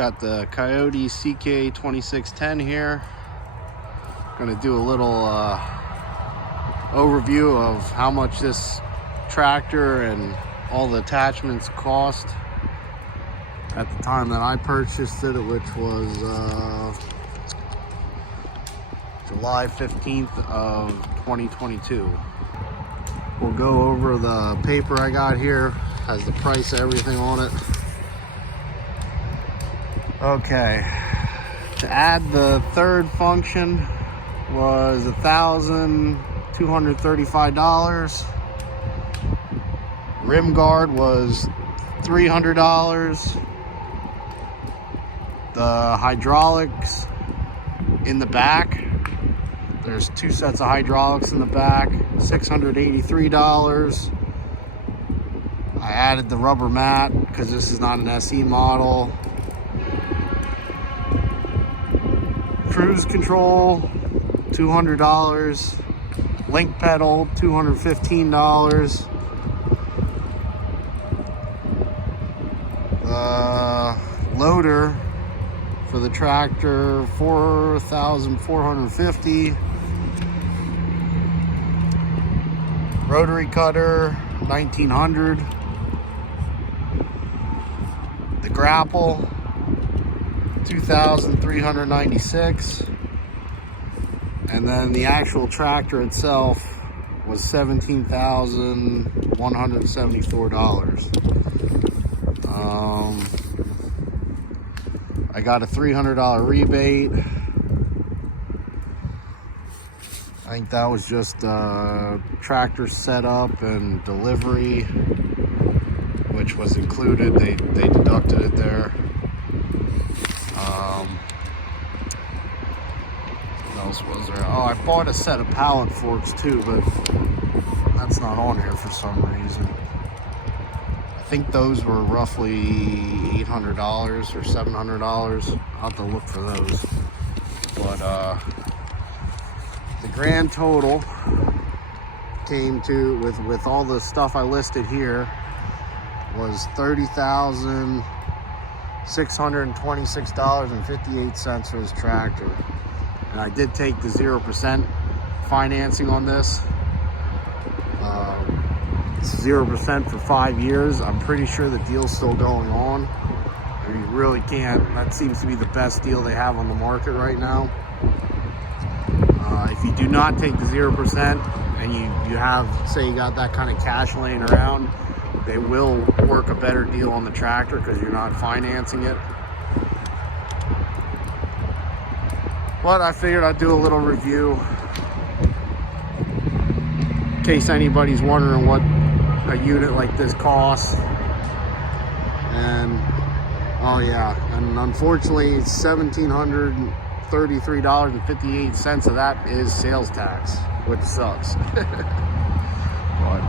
Got the Coyote ck2610 here. Gonna do a little overview of how much this tractor and all the attachments cost at the time that I purchased it, which was July 15th of 2022. We'll go over the paper I got here, has the price of everything on it. Okay, to add the third function was $1,235. Rim guard was $300. The hydraulics in the back, there's two sets of hydraulics in the back, $683. I added the rubber mat because this is not an SE model. Cruise control, $200. Link pedal, $215. Loader for the tractor, $4,450. Rotary cutter, $1,900. The grapple, $2,396. And then the actual tractor itself was $17,174. I got a $300 rebate. I think that was just tractor setup and delivery, which was included. They deducted it there. What else was there? Oh, I bought a set of pallet forks too, but that's not on here for some reason. I think those were roughly $800 or $700. I'll have to look for those. But the grand total came to, with all the stuff I listed here, was $30,626.58 for this tractor. And I did take the 0% financing on this. It's 0% for 5 years. I'm pretty sure the deal's still going on. You really can't. That seems to be the best deal they have on the market right now. If you do not take the 0% and you have, say you got that kind of cash laying around, they will work a better deal on the tractor because you're not financing it. But I figured I'd do a little review in case anybody's wondering what a unit like this costs. And oh yeah, and unfortunately $1,733.58 of that is sales tax, which sucks. But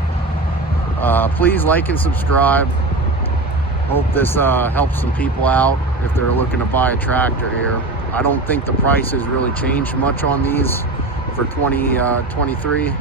please like and subscribe. Hope this helps some people out if they're looking to buy a tractor here. I don't think the price has really changed much on these for 2023.